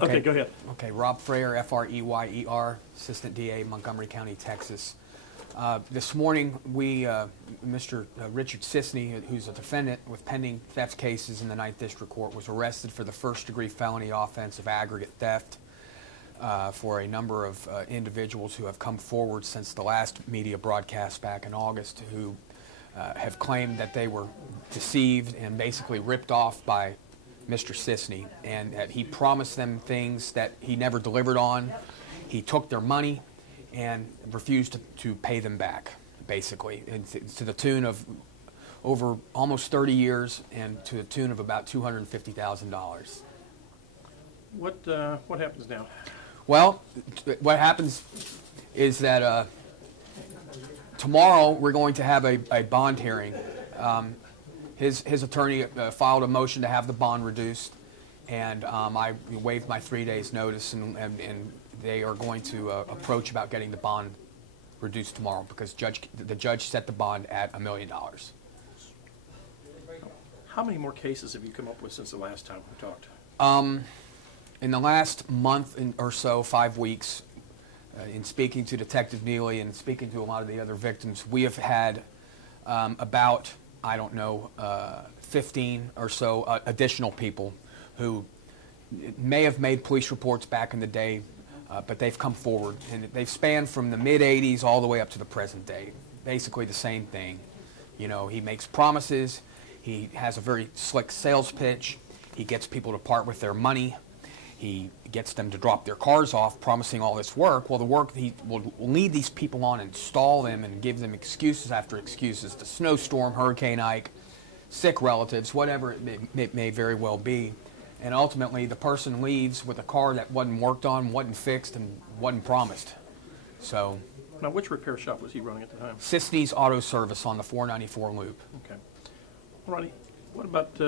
Okay, go ahead. Okay, Rob Freyer, F-R-E-Y-E-R, Assistant DA, Montgomery County, Texas. This morning, Mr. Richard Sisney, who's a defendant with pending theft cases in the 9th District Court, was arrested for the first-degree felony offense of aggregate theft for a number of individuals who have come forward since the last media broadcast back in August, who have claimed that they were deceived and basically ripped off by Mr. Sisney, and that he promised them things that he never delivered on. He took their money and refused to pay them back, basically, and to the tune of over almost 30 years and to the tune of about $250,000. What happens now? Well, what happens is that tomorrow we're going to have a bond hearing. His attorney filed a motion to have the bond reduced, and I waived my 3 days' notice, and they are going to approach about getting the bond reduced tomorrow because the judge set the bond at $1 million. How many more cases have you come up with since the last time we talked? In the last month or so, 5 weeks, in speaking to Detective Neely and speaking to a lot of the other victims, we have had about, I don't know, 15 or so additional people who may have made police reports back in the day, but they've come forward, and they've spanned from the mid-'80s all the way up to the present day. Basically the same thing. You know, he makes promises, he has a very slick sales pitch, he gets people to part with their money, he gets them to drop their cars off, promising all this work. Well, the work, he will lead these people on and stall them and give them excuses after excuses. The snowstorm, Hurricane Ike, sick relatives, whatever it may very well be. And ultimately, the person leaves with a car that wasn't worked on, wasn't fixed, and wasn't promised. So. Now, which repair shop was he running at the time? Sisney's Auto Service on the 494 loop. Okay. Ronnie, what about,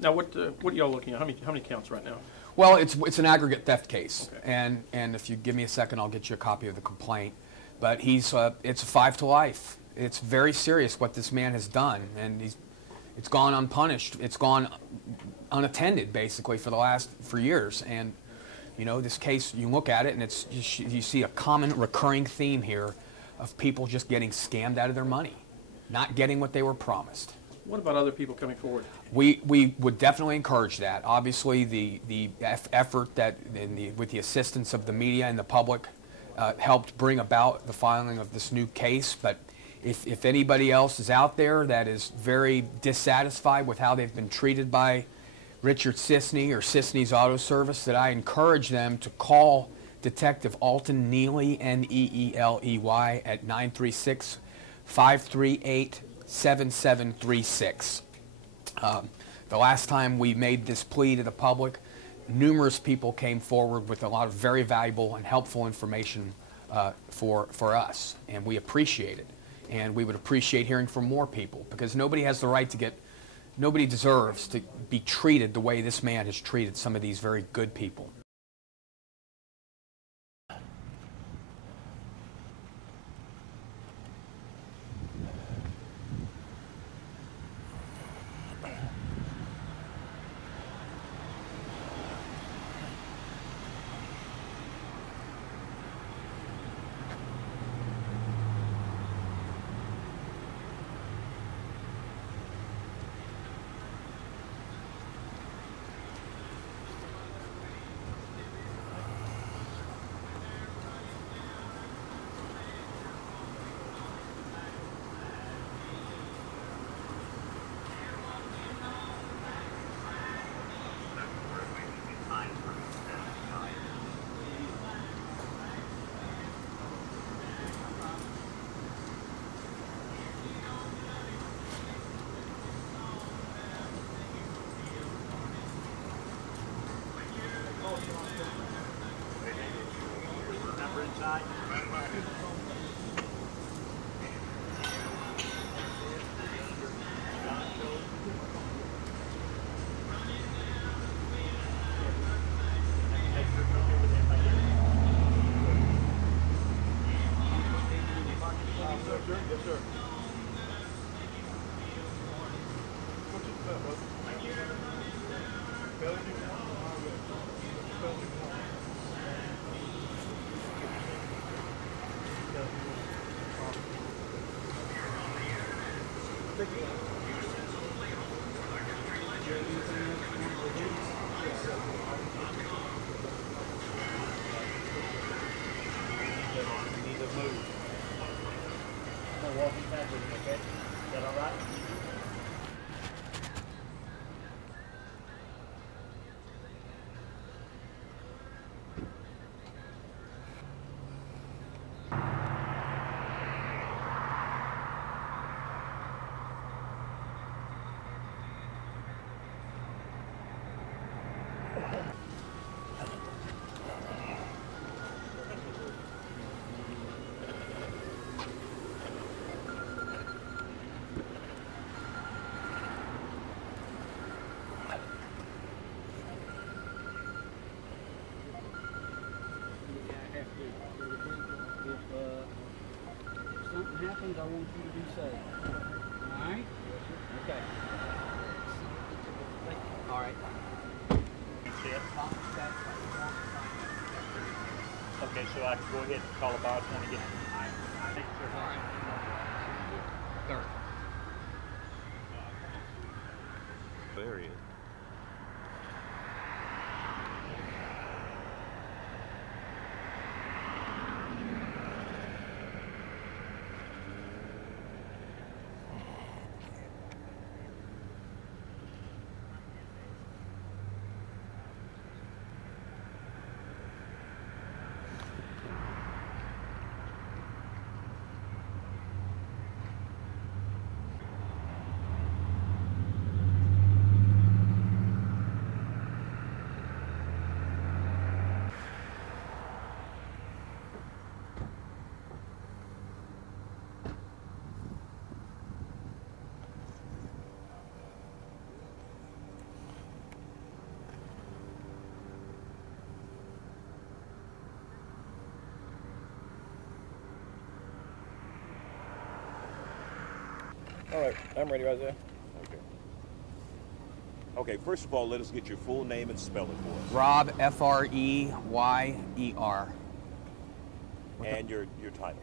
now what are y'all looking at? How many counts right now? Well, it's an aggregate theft case, okay. and if you give me a second, I'll get you a copy of the complaint. But it's a 5 to life. It's very serious what this man has done, and it's gone unpunished. It's gone unattended, basically, for years. And you know, this case, you look at it, and you see a common recurring theme here of people just getting scammed out of their money, not getting what they were promised. What about other people coming forward? We would definitely encourage that. Obviously, the effort that, with the assistance of the media and the public, helped bring about the filing of this new case. But if anybody else is out there that is very dissatisfied with how they've been treated by Richard Sisney or Sisney's Auto Service, that I encourage them to call Detective Alton Neely, N-E-E-L-E-Y, at 936-538-7736. The last time we made this plea to the public, numerous people came forward with a lot of very valuable and helpful information for us, and we appreciate it. And we would appreciate hearing from more people, because nobody has the right to nobody deserves to be treated the way this man has treated some of these very good people. Okay, so I can go ahead and call a bond when I get. Third. There he is. All right, I'm ready, Isaiah. Okay. Okay, first of all, let us get your full name and spell it for us. Rob, F-R-E-Y-E-R. And your title.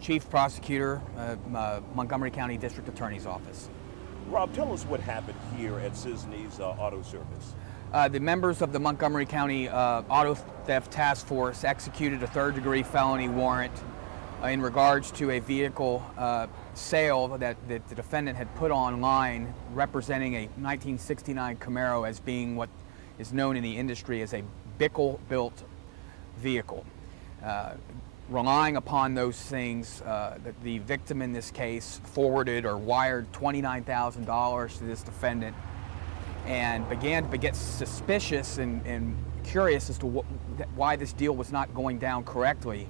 Chief Prosecutor, Montgomery County District Attorney's Office. Rob, tell us what happened here at Sisney's Auto Service. The members of the Montgomery County Auto Theft Task Force executed a third-degree felony warrant in regards to a vehicle sale that the defendant had put online representing a 1969 Camaro as being what is known in the industry as a Bickle-built vehicle. Relying upon those things, the victim in this case forwarded or wired $29,000 to this defendant and began to get suspicious and curious as to why this deal was not going down correctly.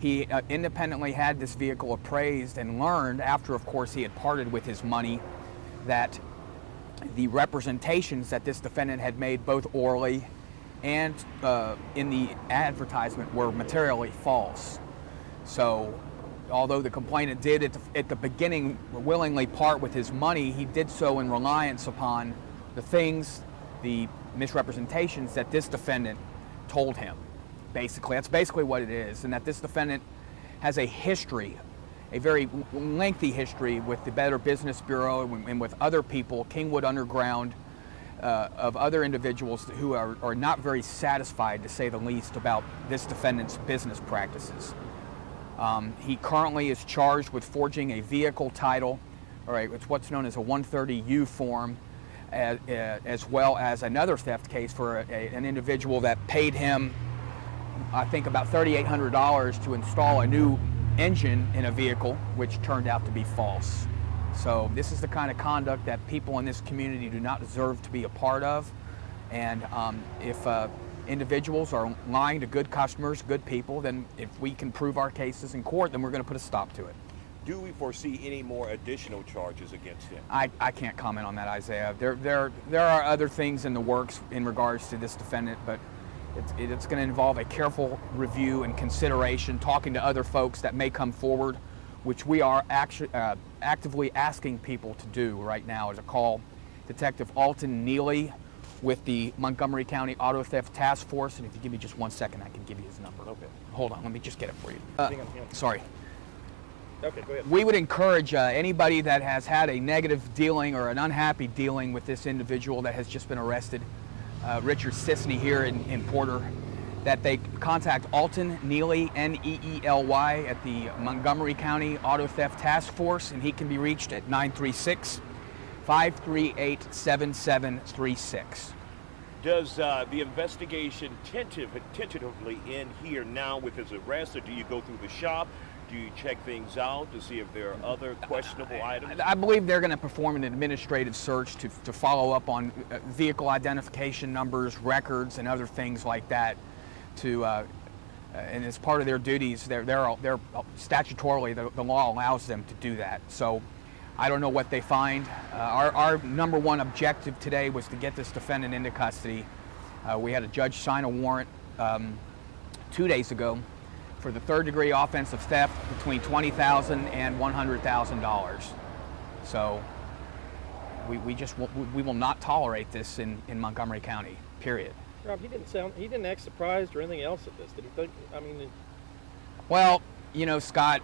He independently had this vehicle appraised and learned, after of course he had parted with his money, that the representations that this defendant had made both orally and in the advertisement were materially false. So although the complainant did at the beginning willingly part with his money, he did so in reliance upon the things, the misrepresentations that this defendant told him. Basically, that's basically what it is, and that this defendant has a history, a very lengthy history with the Better Business Bureau and with other people, Kingwood Underground, of other individuals who are not very satisfied, to say the least, about this defendant's business practices. He currently is charged with forging a vehicle title, all right, it's what's known as a 130U form, as well as another theft case for an individual that paid him, I think, about $3,800 to install a new engine in a vehicle, which turned out to be false. So this is the kind of conduct that people in this community do not deserve to be a part of. And if individuals are lying to good customers, good people, then if we can prove our cases in court, then we're going to put a stop to it. Do we foresee any more additional charges against him? I can't comment on that, Isaiah. There are other things in the works in regards to this defendant, but it's going to involve a careful review and consideration, talking to other folks that may come forward, which we are actually actively asking people to do right now, to call Detective Alton Neely with the Montgomery County Auto Theft Task Force. And if you give me just 1 second, I can give you his number. Okay. Hold on, let me just get it for you. Hang on. Sorry. Okay, go ahead. We would encourage anybody that has had a negative dealing or an unhappy dealing with this individual that has just been arrested, Richard Sisney here in Porter, that they contact Alton Neely, N-E-E-L-Y, at the Montgomery County Auto Theft Task Force, and he can be reached at 936-538-7736. Does the investigation tentatively end here now with his arrest, or do you go through the shop? Do you check things out to see if there are other questionable items? I believe they're going to perform an administrative search to follow up on vehicle identification numbers, records, and other things like that. And as part of their duties, they're statutorily, the law allows them to do that. So I don't know what they find. Our number one objective today was to get this defendant into custody. We had a judge sign a warrant 2 days ago for the third-degree offensive theft between $20,000 and $100,000. So we will not tolerate this in Montgomery County, period. Rob, he didn't act surprised or anything else at this. Did he think, I mean... Well, you know, Scott,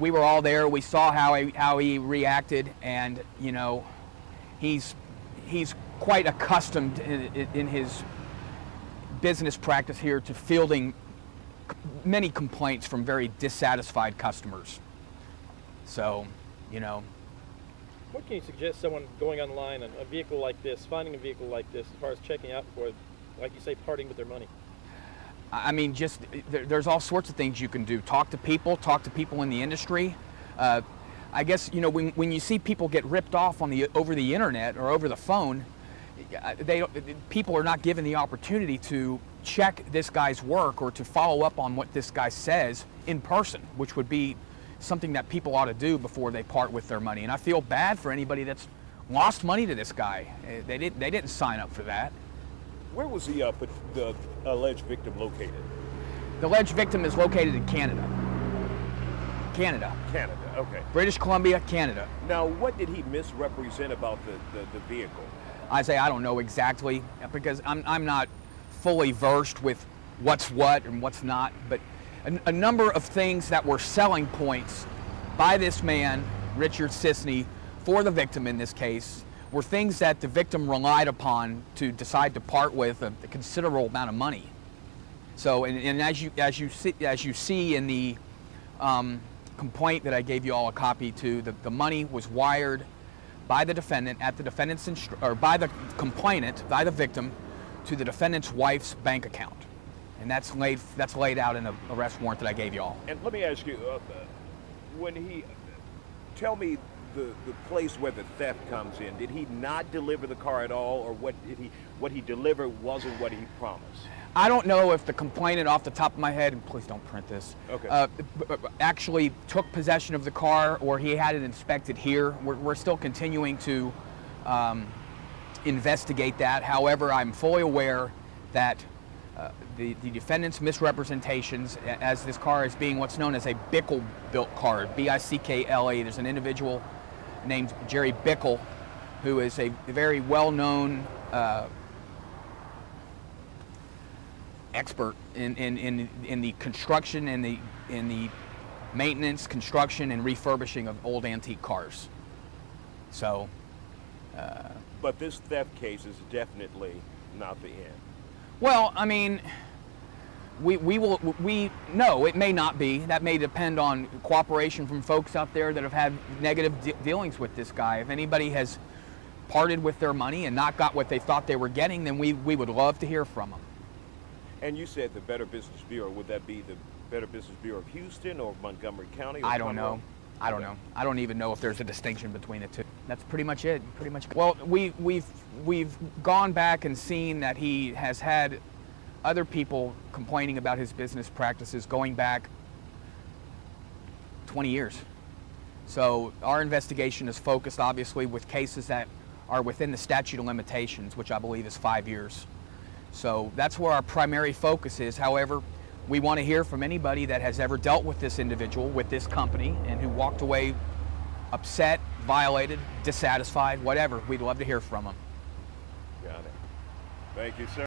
we were all there. We saw how he reacted, and you know, he's quite accustomed in his business practice here to fielding many complaints from very dissatisfied customers. So, you know. What can you suggest someone going online on a vehicle like this, finding a vehicle like this, as far as checking out before, like you say, parting with their money? I mean, just there's all sorts of things you can do. Talk to people in the industry. I guess, you know, when you see people get ripped off on over the internet or over the phone, people are not given the opportunity to check this guy's work or to follow up on what this guy says in person, which would be something that people ought to do before they part with their money. And I feel bad for anybody that's lost money to this guy. They didn't sign up for that. Where was the alleged victim located? The alleged victim is located in Canada. Canada, okay. British Columbia, Canada. Now, what did he misrepresent about the vehicle? I don't know exactly, because I'm not fully versed with what's what and what's not, but a number of things that were selling points by this man, Richard Sisney, for the victim in this case, were things that the victim relied upon to decide to part with a considerable amount of money. So, and as you see in the complaint that I gave you all a copy to, the money was wired by the defendant at the defendant's or by the complainant, by the victim, to the defendant's wife's bank account, and that's laid out in the arrest warrant that I gave you all. And let me ask you, tell me the place where the theft comes in. Did he not deliver the car at all, or what he delivered wasn't what he promised? I don't know if the complainant, off the top of my head, and please don't print this, okay, actually took possession of the car, or he had it inspected here. We're still continuing to investigate that. However, I'm fully aware that the defendant's misrepresentations, as this car is being what's known as a Bickle-built car, B-I-C-K-L-E. There's an individual named Jerry Bickle, who is a very well-known expert in the construction and in the maintenance, construction, and refurbishing of old antique cars. So, but this theft case is definitely not the end. Well, I mean, we know it may not be. That may depend on cooperation from folks out there that have had negative dealings with this guy. If anybody has parted with their money and not got what they thought they were getting, then we would love to hear from them. And you said the Better Business Bureau. Would that be the Better Business Bureau of Houston or Montgomery County? Or I don't know. I don't know. I don't even know if there's a distinction between the two. That's pretty much it. Well, we've gone back and seen that he has had other people complaining about his business practices going back 20 years. So our investigation is focused, obviously, with cases that are within the statute of limitations, which I believe is 5 years. So that's where our primary focus is. However, we want to hear from anybody that has ever dealt with this individual, with this company, and who walked away upset, violated, dissatisfied, whatever. We'd love to hear from them. Got it. Thank you, sir.